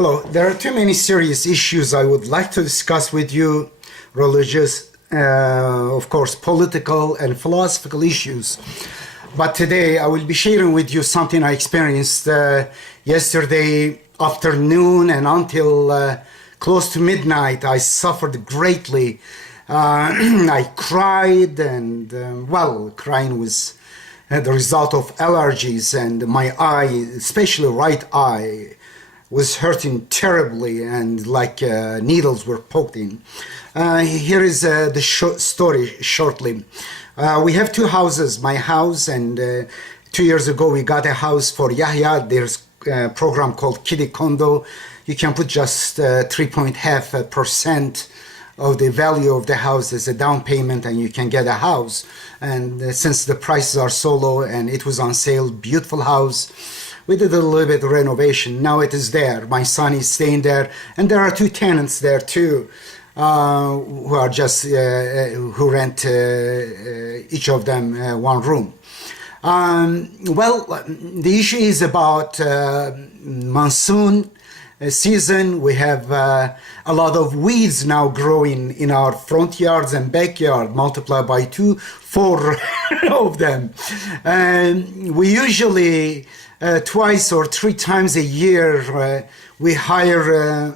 Hello, there are too many serious issues I would like to discuss with you, religious, of course, political and philosophical issues. But today I will be sharing with you something I experienced yesterday afternoon and until close to midnight. I suffered greatly. I cried and, well, crying was the result of allergies, and my eye, especially right eye, was hurting terribly and like needles were poked in. Here is the story shortly. We have two houses, my house, and 2 years ago we got a house for Yahya. There's a program called Kiddie Condo. You can put just 3.5% of the value of the house as a down payment and you can get a house. And since the prices are so low and it was on sale, beautiful house, we did a little bit of renovation. Now it is there. My son is staying there, and there are two tenants there too, who are just who rent each of them one room. Well, the issue is about monsoon season. We have a lot of weeds now growing in our front yards and backyard, multiplied by 4 of them. And we usually twice or 3 times a year we hire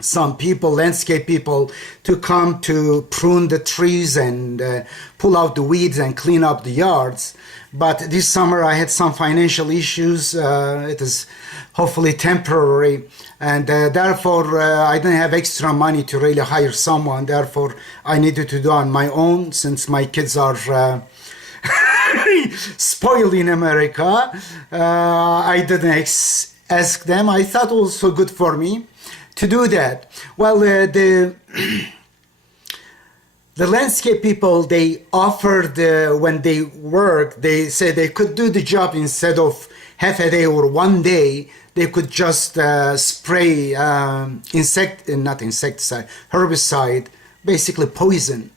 some people, landscape people, to come to prune the trees and pull out the weeds and clean up the yards. But this summer I had some financial issues. It is hopefully temporary, and therefore I didn't have extra money to really hire someone. Therefore I needed to do on my own, since my kids are spoiled in America. I didn't ask them. I thought it was so good for me to do that. Well, the landscape people, they offered, when they work, they said they could do the job instead of half a day or 1 day. They could just spray herbicide, basically poison.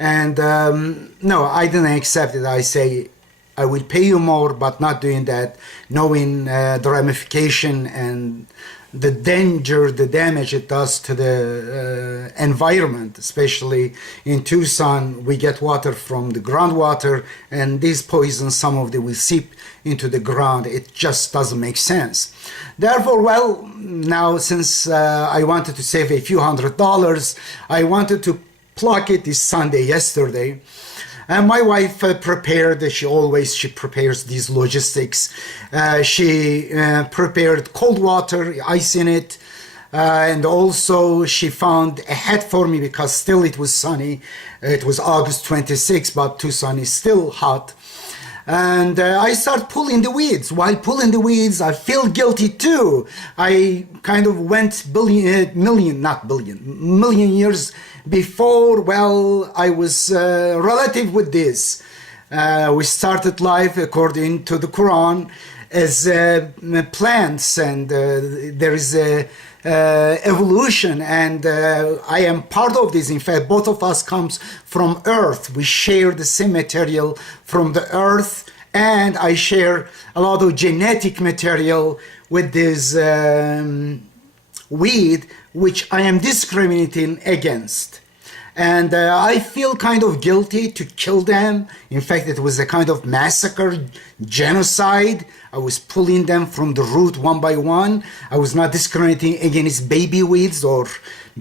And no, I didn't accept it. I say, I will pay you more, but not doing that, knowing the ramification and the danger, the damage it does to the environment. Especially in Tucson, we get water from the groundwater, and these poisons, some of them will seep into the ground. It just doesn't make sense. Therefore, well, now since I wanted to save a few $100s, I wanted to pluck it this Sunday, yesterday. And my wife prepared, she prepares these logistics. She prepared cold water, ice in it, and also she found a hat for me because still it was sunny. It was August 26, but Tucson is still hot. And I start pulling the weeds. While pulling the weeds, I feel guilty too. I kind of went million years before. Well, I was relative with this. We started life according to the Quran as plants, and there is a evolution, and I am part of this. In fact, both of us comes from earth. We share the same material from the earth, and I share a lot of genetic material with this weed, which I am discriminating against. And I feel kind of guilty to kill them. In fact, it was a kind of massacre, genocide. I was pulling them from the root one by one. I was not discriminating against baby weeds or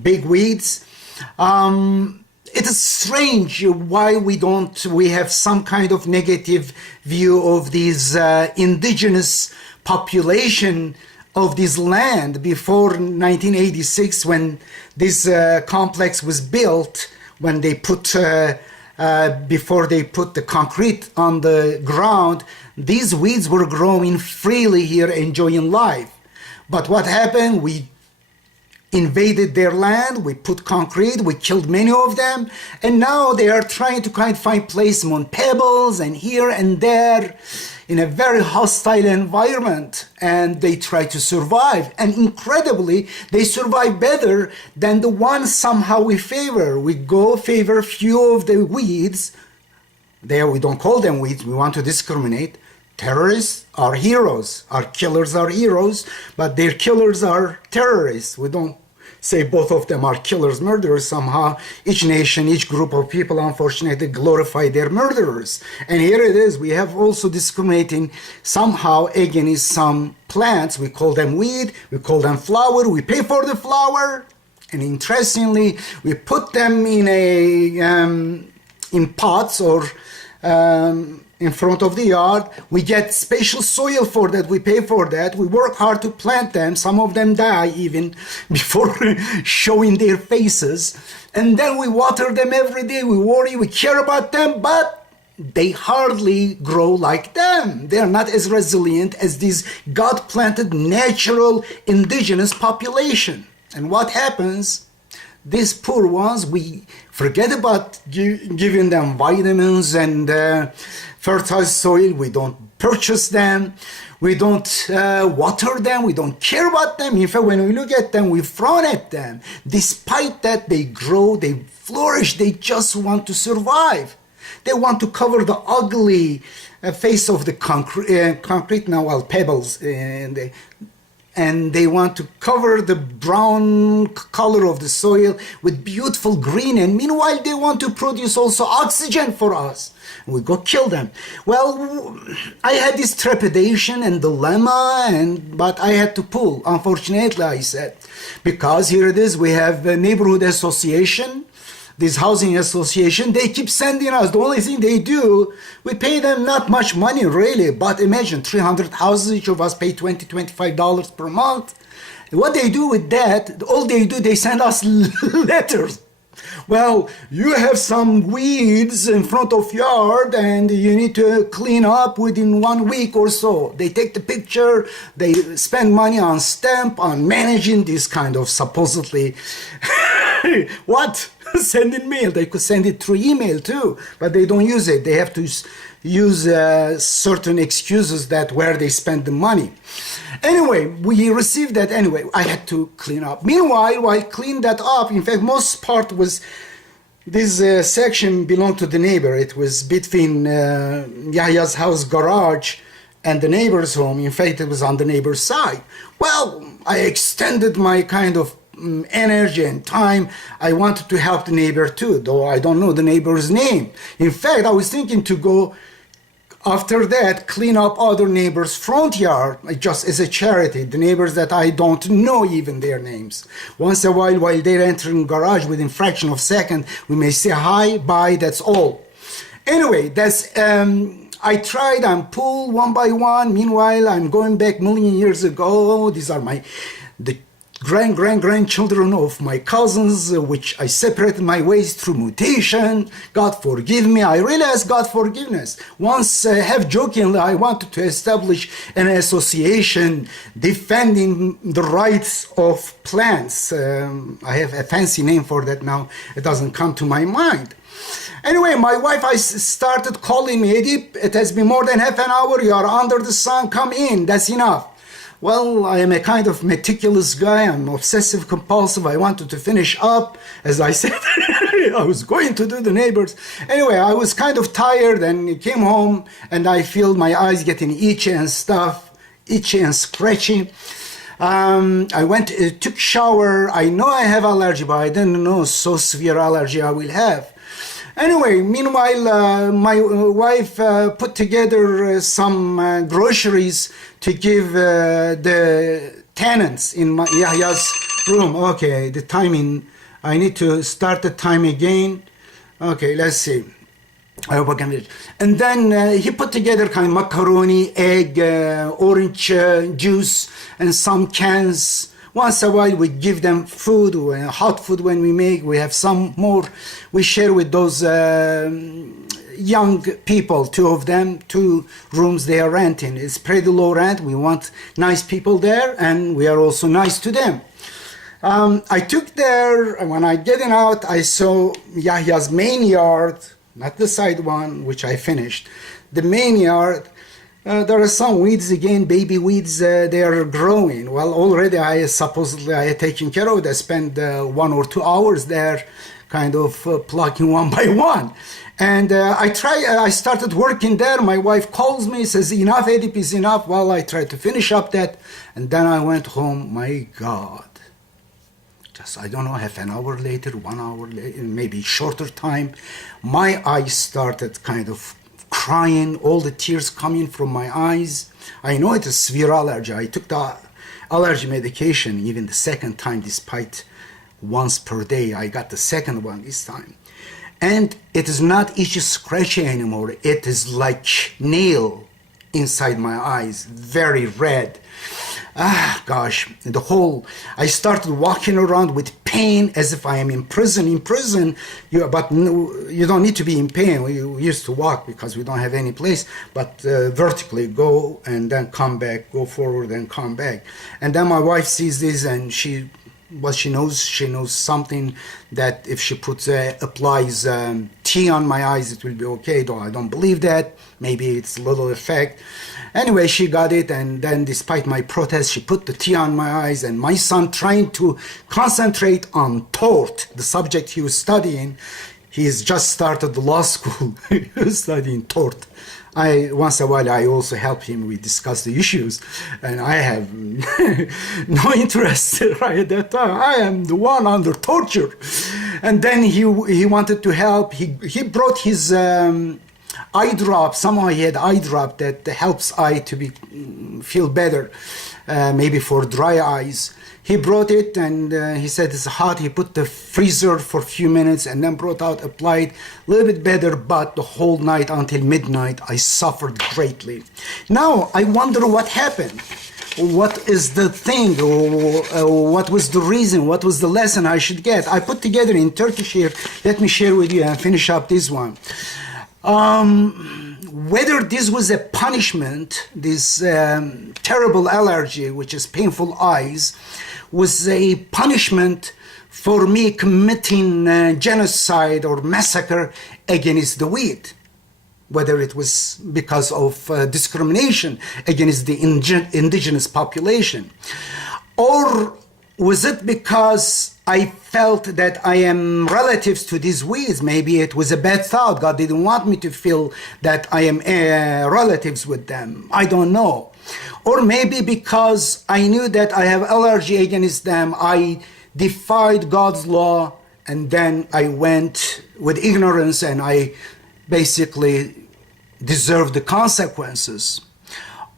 big weeds. It is strange why we have some kind of negative view of these indigenous population of this land. Before 1986, when this complex was built, when they put before they put the concrete on the ground, these weeds were growing freely here, enjoying life. But what happened? We invaded their land, we put concrete, we killed many of them, and now they are trying to kind of find place on pebbles and here and there in a very hostile environment, and they try to survive. And incredibly, they survive better than the ones somehow we favor. We go favor few of the weeds. There we don't call them weeds, we want to discriminate. terrorists are heroes. Our killers are heroes, but their killers are terrorists. We don't say both of them are killers, murderers. Somehow each nation, each group of people, unfortunately, glorify their murderers. And here it is, we have also discriminating somehow against some plants. We call them weed, we call them flower, we pay for the flower, and interestingly, we put them in in pots or in front of the yard. We get special soil for that, we pay for that, we work hard to plant them. Some of them die even before showing their faces, and then we water them every day, we worry, we care about them, but they hardly grow like them. They're not as resilient as this God-planted natural indigenous population. And what happens? These poor ones, we forget about giving them vitamins and fertile soil. We don't purchase them. We don't water them. We don't care about them. In fact, when we look at them, we frown at them. Despite that, they grow, they flourish. They just want to survive. They want to cover the ugly face of the concrete now, well, pebbles, and they want to cover the brown color of the soil with beautiful green, and meanwhile they want to produce also oxygen for us. We go kill them. Well, I had this trepidation and dilemma, but I had to pull, unfortunately, I said, because here it is, we have a neighborhood association, this housing association, they keep sending us, the only thing they do, we pay them not much money really, but imagine 300 houses, each of us pay $20, $25 per month. What they do with that, all they do, they send us letters. Well, you have some weeds in front of yard and you need to clean up within 1 week or so. They take the picture, they spend money on stamp, on managing this kind of supposedly, what? Sending mail. They could send it through email too, but they don't use it. They have to use certain excuses that where they spend the money. Anyway, we received that anyway. I had to clean up. Meanwhile, while I cleaned that up, in fact, most part was this section belonged to the neighbor. It was between Yahya's house garage and the neighbor's home. In fact, it was on the neighbor's side. Well, I extended my kind of energy and time. I wanted to help the neighbor too, though I don't know the neighbor's name. In fact, I was thinking to go after that, clean up other neighbors' front yard, just as a charity, the neighbors that I don't know even their names. Once a while they're entering garage, within fraction of a second, we may say hi, bye, that's all. Anyway, that's I tried and pulled one by one. Meanwhile, I'm going back million years ago. These are the grandchildren of my cousins, which I separated my ways through mutation. God forgive me. I really ask God forgiveness. Once, half jokingly, I wanted to establish an association defending the rights of plants. I have a fancy name for that now. It doesn't come to my mind. Anyway, my wife, I started calling me, Edip, it has been more than half an hour. You are under the sun. Come in. That's enough. Well, I am a kind of meticulous guy. I'm obsessive compulsive. I wanted to finish up. As I said, I was going to do the neighbors. Anyway, I was kind of tired and came home and I feel my eyes getting itchy and stuff, itchy and scratchy. I went, took shower. I know I have allergy, but I didn't know so severe allergy I will have. Anyway, meanwhile, my wife put together some groceries to give the tenants in my Yahya's room. Okay, the timing, I need to start the time again. Okay, let's see. I hope I can read. And then he put together kind of macaroni, egg, orange juice, and some cans. Once a while we give them food, hot food when we make. We have some more. We share with those young people, two of them, 2 rooms they are renting. It's pretty low rent. We want nice people there, and we are also nice to them. I took there, and when I getting out, I saw Yahya's main yard, not the side one, which I finished. The main yard. There are some weeds again, baby weeds, they are growing. Well, already I supposedly I had taken care of it. I spent 1 or 2 hours there kind of plucking one by one. And I started working there. My wife calls me, says, enough, Edip is enough. Well, I tried to finish up that. And then I went home. My God. Just, I don't know, half an hour later, 1 hour later, maybe shorter time, my eyes started kind of crying, all the tears coming from my eyes. I know it is severe allergy. I took the allergy medication even the second time, despite once per day. I got the second one this time. And it is not itchy, scratchy anymore. It is like nail inside my eyes, very red. Ah, gosh, I started walking around with pain as if I am in prison. In prison, but you don't need to be in pain. We used to walk because we don't have any place, but vertically go and then come back, go forward and come back. And then my wife sees this and she knows something that if she applies tea on my eyes, it will be okay, though I don't believe that. Maybe it's a little effect. Anyway, she got it, and then despite my protest, she put the tea on my eyes, and my son, trying to concentrate on tort, the subject he was studying, he's just started the law school, he was studying tort. Once a while, I also help him, we discuss the issues, and I have no interest right at that time. I am the one under torture. And then he wanted to help. He brought his eye drop. Somehow he had eye drop that helps eye to feel better, maybe for dry eyes. He brought it and he said it's hot. He put the freezer for a few minutes and then brought out, applied, a little bit better, but the whole night until midnight I suffered greatly. Now I wonder what happened. What is the thing? What was the reason? What was the lesson I should get? I put together in Turkish here. Let me share with you and finish up this one. Whether this was a punishment, this terrible allergy, which is painful eyes, was a punishment for me committing genocide or massacre against the weed. Whether it was because of discrimination against the indigenous population, or was it because I felt that I am relatives to these weeds? Maybe it was a bad thought. God didn't want me to feel that I am relatives with them. I don't know. Or maybe because I knew that I have allergy against them, I defied God's law, and then I went with ignorance and I basically deserved the consequences.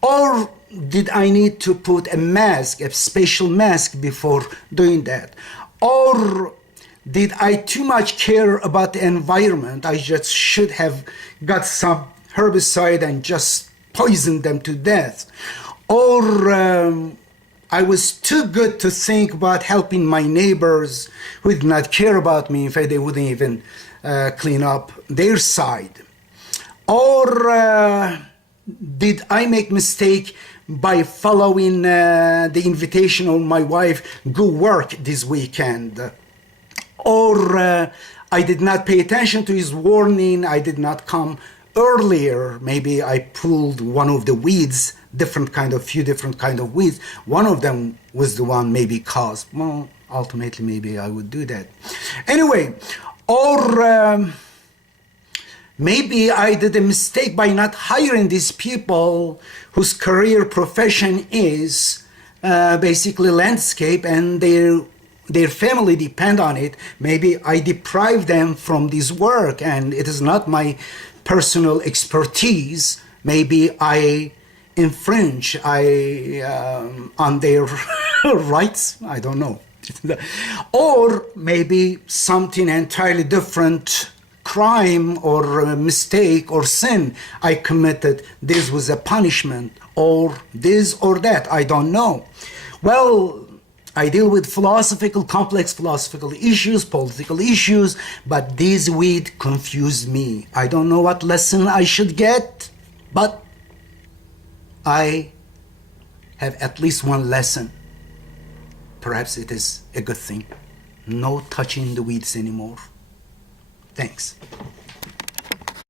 Or did I need to put a mask, a special mask before doing that? Or did I too much care about the environment? I just should have got some herbicide and just poisoned them to death. Or I was too good to think about helping my neighbors who did not care about me. In fact, they wouldn't even clean up their side. Or did I make mistake by following the invitation of my wife, go work this weekend? Or I did not pay attention to his warning, I did not come earlier. Maybe I pulled one of the weeds, few different kind of weeds. One of them was the one maybe caused. Well, ultimately maybe I would do that. Anyway, or maybe I did a mistake by not hiring these people whose career profession is basically landscape, and their family depend on it. Maybe I deprive them from this work and it is not my personal expertise. Maybe I infringe on their rights. I don't know. Or maybe something entirely different, crime or a mistake or sin I committed. This was a punishment, or this or that. I don't know. Well, I deal with complex philosophical issues, political issues, but this weed confused me. I don't know what lesson I should get, but I have at least one lesson. Perhaps it is a good thing. No touching the weeds anymore. Thanks.